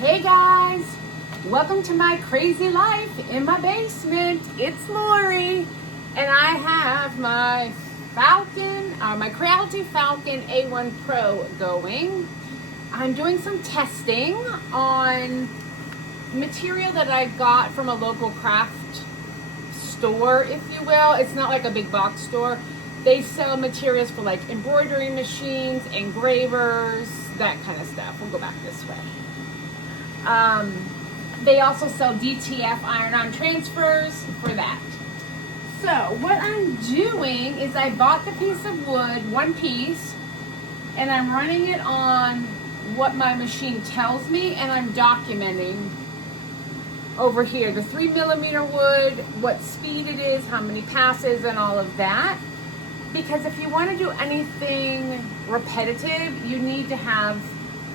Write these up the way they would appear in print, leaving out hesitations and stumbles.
Hey guys, welcome to my crazy life in my basement. It's Lori, and I have my Falcon, my Creality Falcon A1 Pro going. I'm doing some testing on material that I got from a local craft store, if you will. It's not like a big box store. They sell materials for like embroidery machines, engravers, that kind of stuff. We'll go back this way. They also sell DTF iron-on transfers for that. So what I'm doing is I bought the piece of wood, one piece, and I'm running it on what my machine tells me, and I'm documenting over here the 3mm wood, what speed it is, how many passes, and all of that. Because if you want to do anything repetitive, you need to have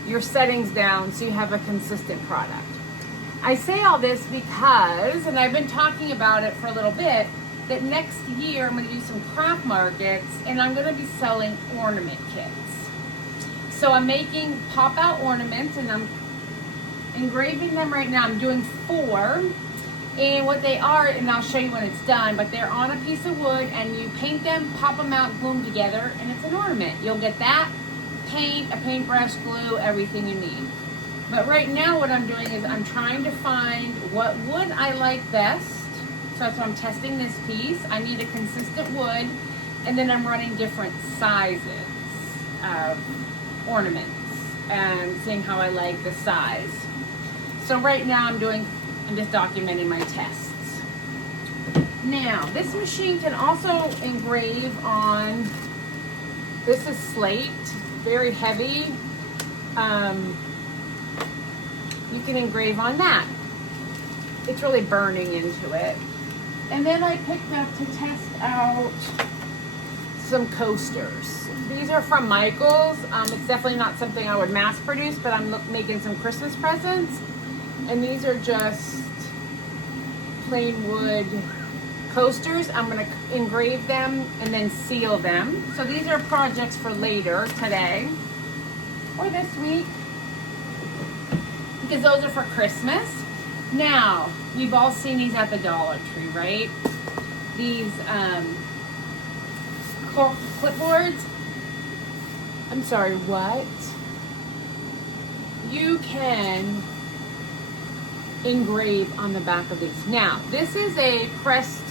your settings down so you have a consistent product. I say all this because, and I've been talking about it for a little bit, that next year I'm going to do some craft markets and I'm going to be selling ornament kits. So I'm making pop-out ornaments and I'm engraving them right now. I'm doing 4. And what they are, and I'll show you when it's done, but they're on a piece of wood and you paint them, pop them out, glue them together, and it's an ornament. You'll get that, paint, a paintbrush, glue, everything you need. But right now what I'm doing is I'm trying to find what wood I like best. So that's why I'm testing this piece. I need a consistent wood, and then I'm running different sizes of ornaments and seeing how I like the size. So right now I'm just documenting my tests. Now, this machine can also engrave on, this is slate, very heavy. You can engrave on that. It's really burning into it. And then I picked up to test out some coasters. These are from Michael's. It's definitely not something I would mass produce, but I'm making some Christmas presents. And these are just plain wood coasters. I'm going to engrave them and then seal them. So these are projects for later today or this week, because those are for Christmas. Now, you've all seen these at the Dollar Tree, right? These clipboards. I'm sorry, what? You can engrave on the back of these. Now, this is a pressed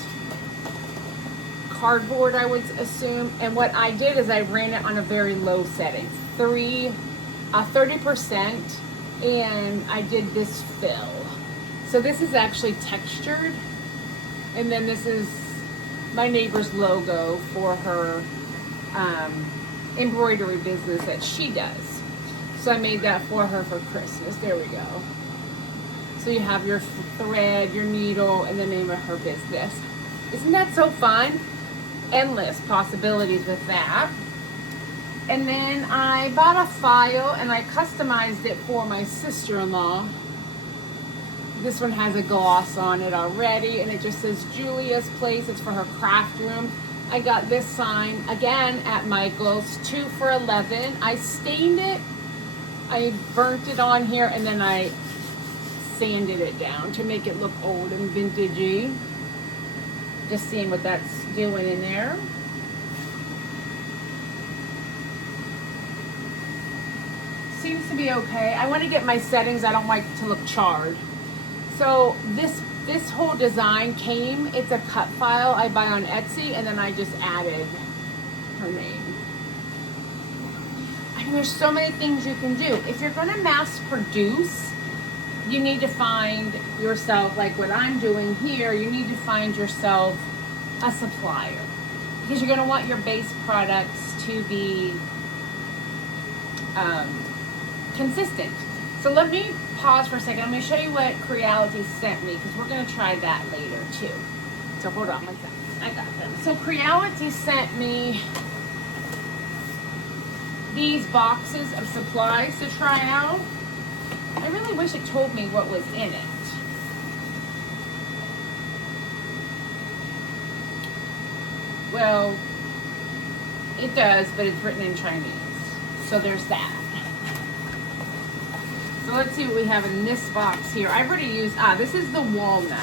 cardboard, I would assume, and what I did is I ran it on a very low setting, 30%, and I did this fill. So this is actually textured, and then this is my neighbor's logo for her embroidery business that she does. So I made that for her for Christmas. There we go. So you have your thread, your needle, and the name of her business. Isn't that so fun? Endless possibilities with that. And then I bought a file and I customized it for my sister-in-law. This one has a gloss on it already, and it just says Julia's Place. It's for her craft room. I got this sign, again, at Michael's, 2 for $11. I stained it, I burnt it on here, and then I sanded it down to make it look old and vintagey. Just seeing what that's doing in there. Seems to be okay. I want to get my settings. I don't like it to look charred. So this whole design came, it's a cut file I buy on Etsy, and then I just added her name. I mean, there's so many things you can do. If you're going to mass produce, you need to find yourself, like what I'm doing here, you need to find yourself a supplier, because you're going to want your base products to be consistent. So let me pause for a second. I'm going to show you what Creality sent me, because we're going to try that later too. So hold on like that. I got them. So Creality sent me these boxes of supplies to try out. I really wish it told me what was in it. Well, it does, but it's written in Chinese. So there's that. So So let's see what we have in this box here. I've already used, this is the walnut.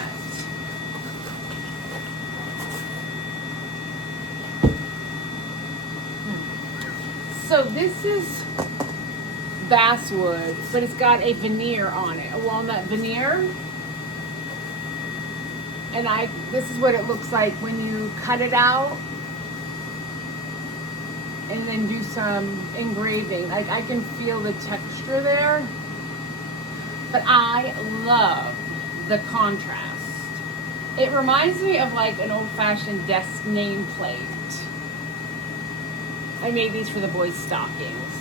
So this is basswood, but it's got a veneer on it, a walnut veneer. And this is what it looks like when you cut it out and then do some engraving. Like, I can feel the texture there, but I love the contrast. It reminds me of like an old-fashioned desk nameplate. I made these for the boys' stockings.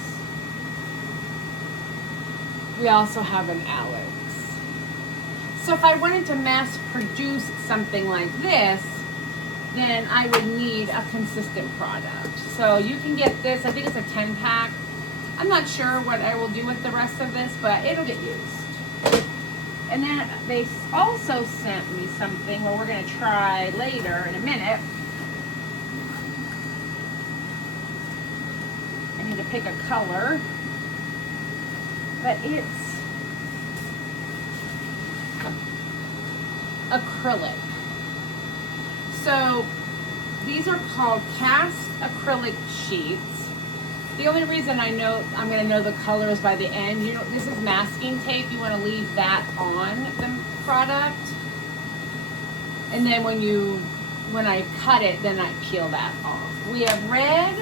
We also have an Alex. So if I wanted to mass produce something like this, then I would need a consistent product. So you can get this, I think it's a 10-pack. I'm not sure what I will do with the rest of this, but it'll get used. And then they also sent me something where we're gonna try later in a minute. I need to pick a color, but it's acrylic. So these are called cast acrylic sheets. The only reason I know I'm going to know the colors by the end, you know, this is masking tape. You want to leave that on the product, and then when I cut it, then I peel that off. We have red,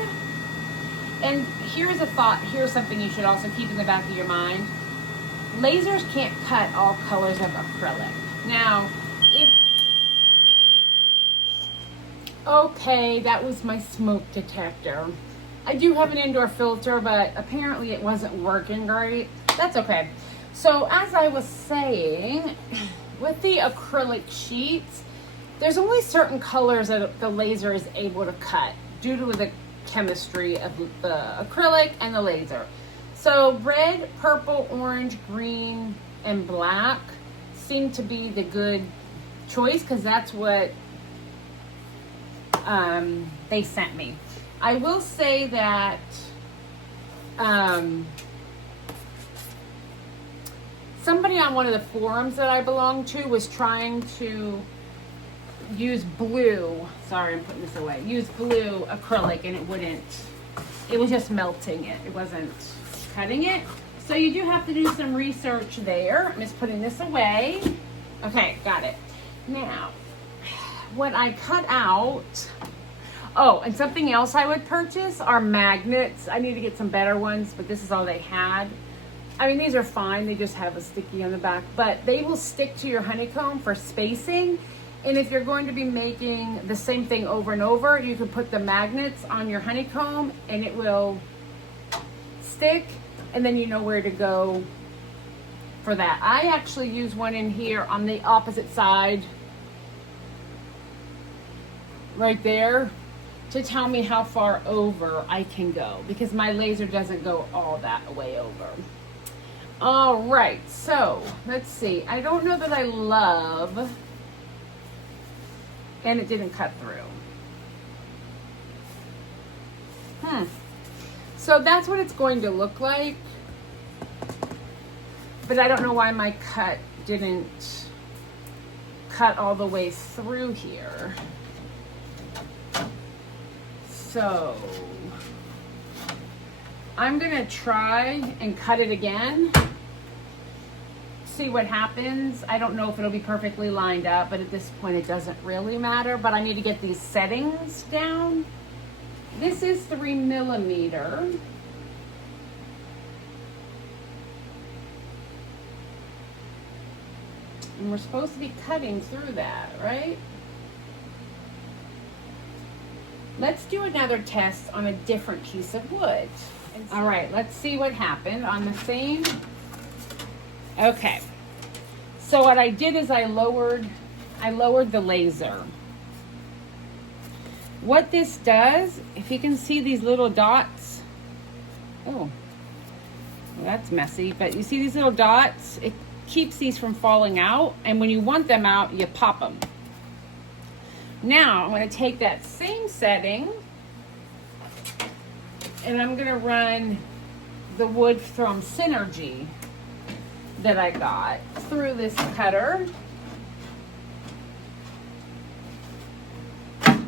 and here's a thought. Here's something you should also keep in the back of your mind. Lasers can't cut all colors of acrylic. Now, okay, that was my smoke detector. I do have an indoor filter, but apparently it wasn't working great. That's okay. So as I was saying, with the acrylic sheets, there's only certain colors that the laser is able to cut due to the chemistry of the acrylic and the laser. So red, purple, orange, green, and black seem to be the good choice because that's what they sent me. I will say that somebody on one of the forums that I belong to was trying to use blue, sorry, I'm putting this away, use blue acrylic, and it was just melting it. It wasn't cutting it. So you do have to do some research there. I'm just putting this away. Okay, got it. Now, what I cut out, oh, and something else I would purchase are magnets. I need to get some better ones, but this is all they had. I mean, these are fine. They just have a sticky on the back, but they will stick to your honeycomb for spacing. And if you're going to be making the same thing over and over, you can put the magnets on your honeycomb and it will stick, and then you know where to go for that. I actually use one in here on the opposite side, right there, to tell me how far over I can go, because my laser doesn't go all that way over. All right, so let's see. I don't know that I love, and it didn't cut through. So that's what it's going to look like, but I don't know why my cut didn't cut all the way through here. So I'm gonna try and cut it again, see what happens. I don't know if it'll be perfectly lined up, but at this point it doesn't really matter. But I need to get these settings down. This is 3mm. And we're supposed to be cutting through that, right? Let's do another test on a different piece of wood. All right, let's see what happened on the same. Okay, so what I did is I lowered the laser. What this does, if you can see these little dots, oh, well, that's messy, but you see these little dots, it keeps these from falling out, and when you want them out, you pop them. Now, I'm going to take that same setting, and I'm going to run the wood from Synergy. that I got through this cutter.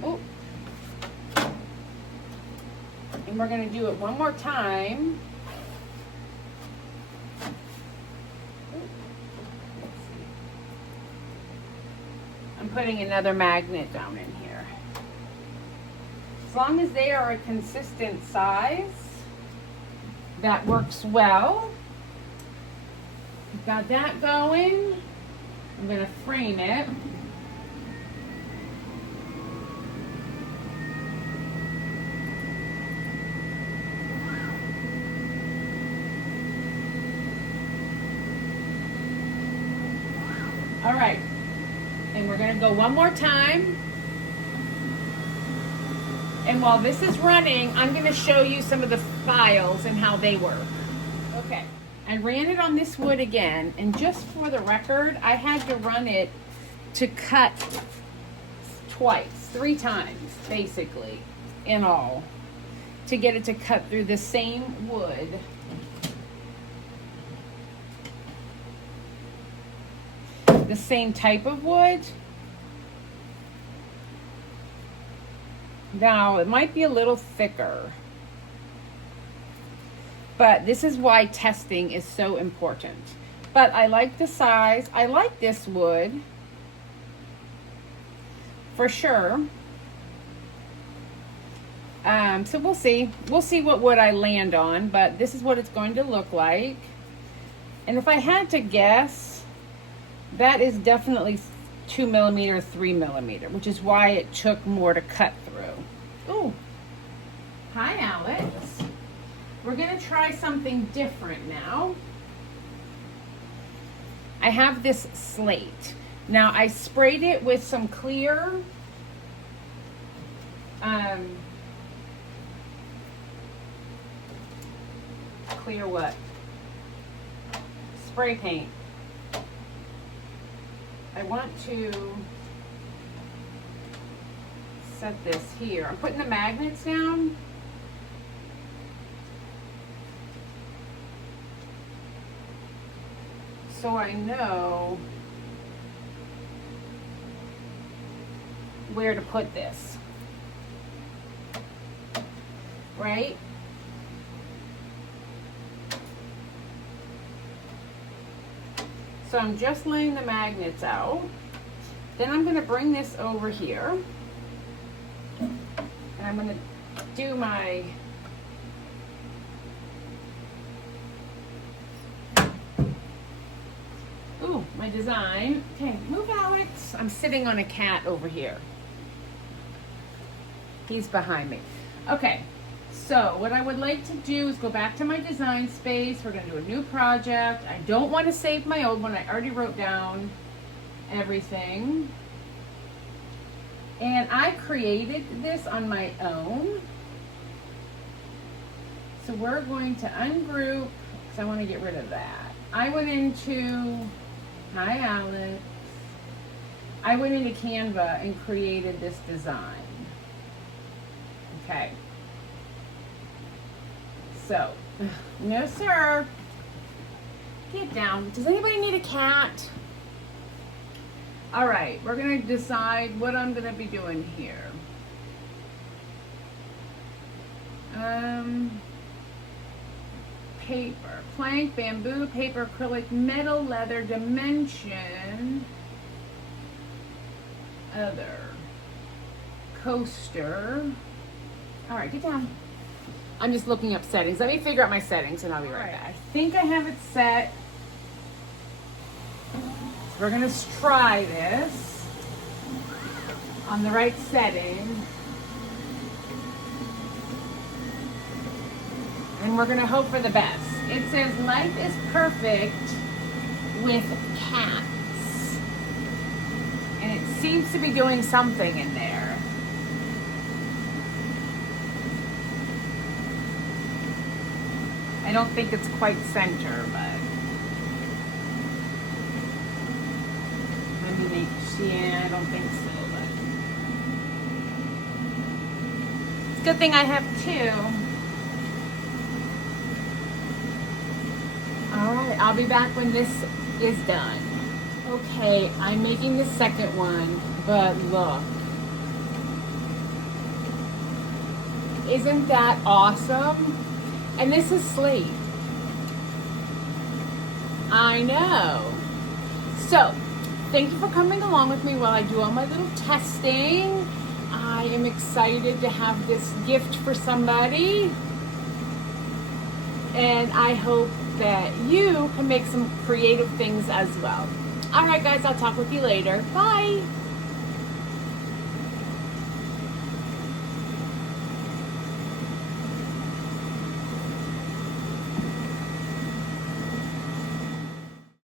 Oh. And we're going to do it one more time. I'm putting another magnet down in here. As long as they are a consistent size, that works well. Got that going. I'm going to frame it. All right. And we're going to go one more time. And while this is running, I'm going to show you some of the files and how they work. Okay. I ran it on this wood again, and just for the record, I had to run it to cut twice, 3 times, basically, in all, to get it to cut through the same wood. The same type of wood. Now, it might be a little thicker, but this is why testing is so important. But I like the size. I like this wood for sure. So we'll see. We'll see what wood I land on, but this is what it's going to look like. And if I had to guess, that is definitely 2 millimeter, 3 millimeter, which is why it took more to cut through. Ooh, hi Alex. We're gonna try something different now. I have this slate. Now I sprayed it with some clear, clear what? Spray paint. I want to set this here. I'm putting the magnets down. So I know where to put this, right? So I'm just laying the magnets out. Then I'm going to bring this over here, and I'm going to do my my design. Okay, move Alex. I'm sitting on a cat over here. He's behind me. Okay, so what I would like to do is go back to my design space. We're going to do a new project. I don't want to save my old one. I already wrote down everything. And I created this on my own. So we're going to ungroup, because I want to get rid of that. I went into, hi Alex. I went into Canva and created this design. Okay. So, no sir. Get down. Does anybody need a cat? All right, we're going to decide what I'm going to be doing here. Paper, plank, bamboo, paper, acrylic, metal, leather, dimension, other, coaster. All right, get down. I'm just looking up settings. Let me figure out my settings and I'll be right back. I think I have it set. We're gonna try this on the right setting. And we're gonna hope for the best. It says life is perfect with cats. And it seems to be doing something in there. I don't think it's quite center, but maybe yeah, I don't think so, but it's a good thing I have two. All right, I'll be back when this is done. Okay, I'm making the second one, but look. Isn't that awesome? And this is slate. I know. So, thank you for coming along with me while I do all my little testing. I am excited to have this gift for somebody. And I hope that you can make some creative things as well. All right, guys, I'll talk with you later. Bye.